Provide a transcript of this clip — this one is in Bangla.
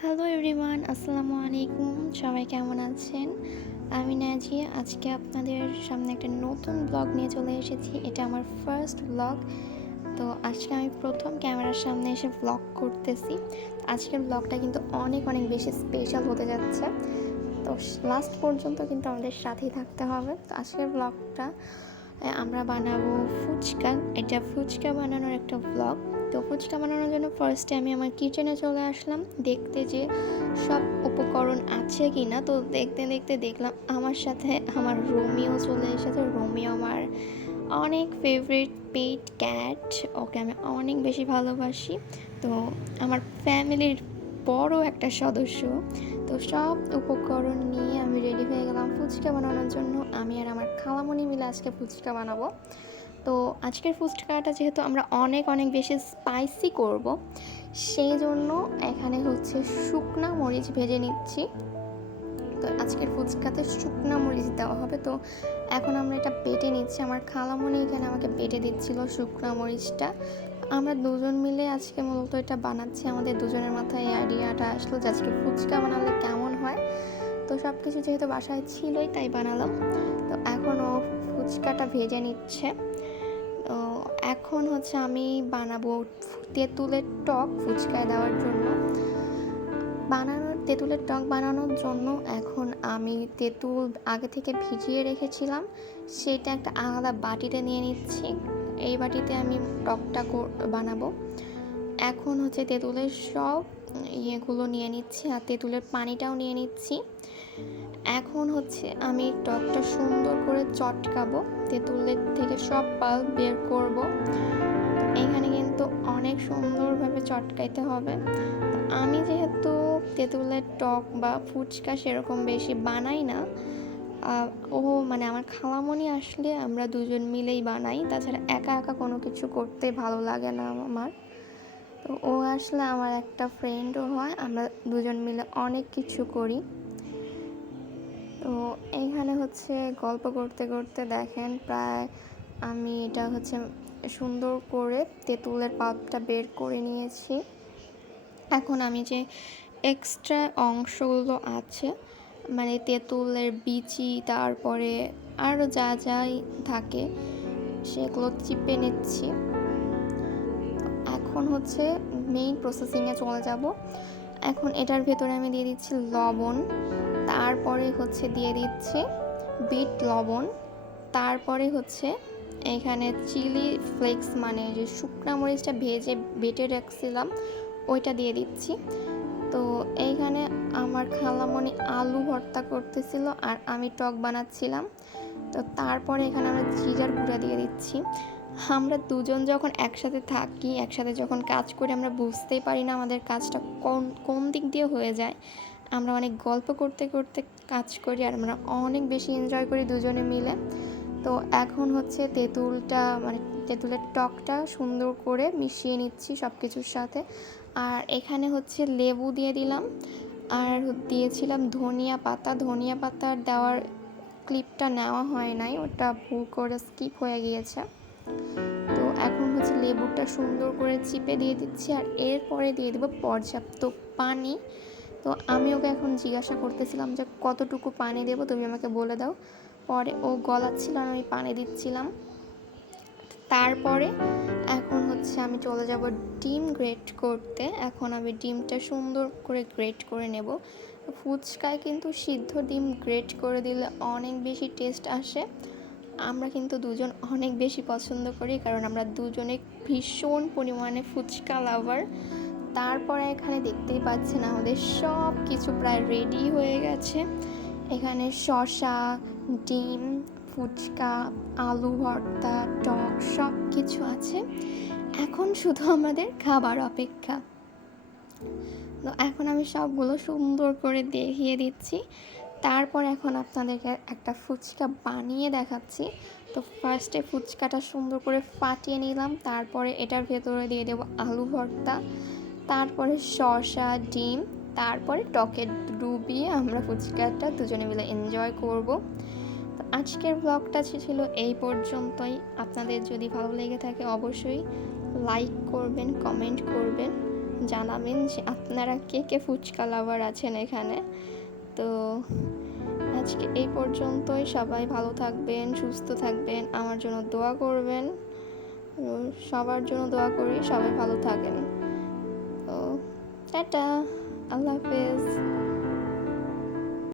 হ্যালো এভরিওয়ান আসসালামু আলাইকুম সবাই কেমন আছেন? আমি নাজিয়া। আজকে আপনাদের সামনে একটা নতুন ব্লগ নিয়ে চলে এসেছি। এটা আমার ফার্স্ট ব্লগ তো আজকে আমি প্রথম ক্যামেরার সামনে এসে ব্লগ করতেছি। আজকের ব্লগটা কিন্তু অনেক অনেক বেশি স্পেশাল হতে যাচ্ছে। তো লাস্ট পর্যন্ত কিন্তু আমাদের সাথেই থাকতে হবে। তো আজকের ব্লগটা আমরা বানাবো ফুচকা। এটা ফুচকা বানানোর একটা ব্লগ তো ফুচকা বানানোর জন্য ফার্স্টে আমি আমার কিচেনে চলে আসলাম। দেখতে যে সব উপকরণ আছে কি না তো দেখতে দেখতে দেখলাম আমার সাথে আমার রোমিও চলে এসেছে। রোমিও আমার অনেক ফেভারিট পেট ক্যাট ওকে আমি অনেক বেশি ভালোবাসি। তো আমার ফ্যামিলির বড় একটা সদস্য, তো সব উপকরণ নিয়ে আমি রেডি হয়ে গেলাম ফুচকা বানানোর জন্য। আমি আর আমার খালামণি মিলে আজকে ফুচকা বানাবো। তো আজকের ফুচকাটা যেহেতু আমরা অনেক অনেক বেশি স্পাইসি করব সেই জন্য এখানে হচ্ছে শুকনা মরিচ ভেজে নিচ্ছি। তো আজকের ফুচকাতে শুকনা মরিচ দেওয়া হবে। তো এখন আমরা এটা বেটে নিচ্ছি। আমার খালামণি এখানে আমাকে বেটে দিচ্ছিল শুকনা মরিচটা। আমরা দুজন মিলে আজকে মূলত এটা বানাচ্ছি। আমাদের দুজনের মাথায় এই আইডিয়াটা আসলো যে আজকে ফুচকা বানালে কেমন হয়। তো সব কিছু যেহেতু বাসায় ছিলই, তাই বানালাম। তো এখন ও ফুচকাটা ভেজে নিচ্ছে। এখন হচ্ছে আমি বানাবো তেঁতুলের টক ফুচকায় দেওয়ার জন্য। বানানোর, তেঁতুলের টক বানানোর জন্য এখন আমি তেঁতুল আগে থেকে ভিজিয়ে রেখেছিলাম। সেটা একটা আলাদা বাটিতে নিয়ে নিচ্ছি। এই বাটিতে আমি টকটা বানাবো। এখন হচ্ছে তেঁতুলের সব ইয়েগুলো নিয়ে নিচ্ছি আর তেঁতুলের পানিটাও নিয়ে নিচ্ছি। এখন হচ্ছে আমি টকটা সুন্দর করে চটকাবো, তেঁতুলের থেকে সব পাল বের করব। এখানে কিন্তু অনেক সুন্দরভাবে চটকাইতে হবে। আমি যেহেতু তেঁতুলের টক বা ফুচকা সেরকম বেশি বানাই না ও মানে আমার খালামণি আসলে আমরা দুজন মিলেই বানাই, তাছাড়া একা একা কোনো কিছু করতে ভালো লাগে না আমার। তো ও আসলে আমার একটা ফ্রেন্ডও হয়, আমরা দুজন মিলে অনেক কিছু করি। তো এইখানে হচ্ছে গল্প করতে করতে দেখেন, প্রায় আমি এটা হচ্ছে সুন্দর করে তেঁতুলের পাপটা বের করে নিয়েছি। এখন আমি যে এক্সট্রা অংশগুলো আছে মানে তেঁতুলের বিচি, তারপরে আরও যা যাই থাকে, সেগুলো চিপে নিচ্ছি। এখন হচ্ছে মেইন প্রসেসিংয়ে চলে যাব। এখন এটার ভেতরে আমি দিয়ে দিচ্ছি লবণ, তারপরে হচ্ছে দিয়ে দিচ্ছি বিট লবণ, তারপরে হচ্ছে এখানে চিলি ফ্লেক্স মানে যে শুকনো মরিচটা ভেজে বেটে রাখছিলাম, ওইটা দিয়ে দিচ্ছি। তো এইখানে আমার খালামণি আলু ভর্তা করতেছিল আর আমি টক বানাচ্ছিলাম। তো তারপরে এখানে আমরা জিরার গুঁড়া দিয়ে দিচ্ছি। আমরা দুজন যখন একসাথে থাকি, একসাথে যখন কাজ করি, আমরা বুঝতেই পারি না আমাদের কাজটা কোন কোন দিক দিয়ে হয়ে যায়। আমরা অনেক গল্প করতে করতে কাজ করি আর আমরা অনেক বেশি এনজয় করি দুজনে মিলে। তো এখন হচ্ছে তেঁতুলটা মানে তেঁতুলের টকটা সুন্দর করে মিশিয়ে নিচ্ছি সব কিছুর সাথে। আর এখানে হচ্ছে লেবু দিয়ে দিলাম। আর দিয়েছিলাম ধনিয়া পাতা। ধনিয়া পাতা দেওয়ার ক্লিপটা নেওয়া হয় নাই। ওটা ভুল করে স্কিপ হয়ে গিয়েছে। তো এখন হচ্ছে লেবুটা সুন্দর করে চিপে দিয়ে দিচ্ছি আর এরপরে দিয়ে দেবো পর্যাপ্ত পানি। তো আমি ওকে এখন জিজ্ঞাসা করতেছিলাম যে কতটুকু পানি দেবো, তুমি আমাকে বলে দাও। পরে ও গলাচ্ছিল আর আমি পানি দিচ্ছিলাম। তারপরে এখন হচ্ছে আমি চলে যাব ডিম গ্রেট করতে। এখন আমি ডিমটা সুন্দর করে গ্রেট করে নেব। ফুচকায় কিন্তু সিদ্ধ ডিম গ্রেট করে দিলে অনেক বেশি টেস্ট আসে। আমরা কিন্তু দুজন অনেক বেশি পছন্দ করি, কারণ আমরা দুজনে ভীষণ পরিমাণে ফুচকা লাভার তারপরে এখানে দেখতেই পাচ্ছেন আমাদের সব কিছু প্রায় রেডি হয়ে গেছে। এখানে শশা ডিম, ফুচকা, আলু ভর্তা, টক সব কিছু আছে। এখন শুধু আমাদের খাবার অপেক্ষা। তো এখন আমি সবগুলো সুন্দর করে দেখিয়ে দিচ্ছি। তারপর এখন আপনাদেরকে একটা ফুচকা বানিয়ে দেখাচ্ছি। তো ফার্স্টে ফুচকাটা সুন্দর করে ফাটিয়ে নিলাম, তারপরে এটার ভেতরে দিয়ে দেবো আলু ভর্তা, তারপরে শসা, ডিম, তারপরে টকে ডুবিয়ে আমরা ফুচকাটা দুজনে মিলে এনজয় করব। তো আজকের ব্লগটা ছিল এই পর্যন্তই। আপনাদের যদি ভালো লেগে থাকে অবশ্যই লাইক করবেন কমেন্ট করবেন, জানাবেন যে আপনারা কে কে ফুচকা লাভার আছেন এখানে। তো আজকে এই পর্যন্তই। সবাই ভালো থাকবেন, সুস্থ থাকবেন, আমার জন্য দোয়া করবেন। সবার জন্য দোয়া করি, সবাই ভালো থাকেন। তো টাটা, আল্লাহ হাফেজ।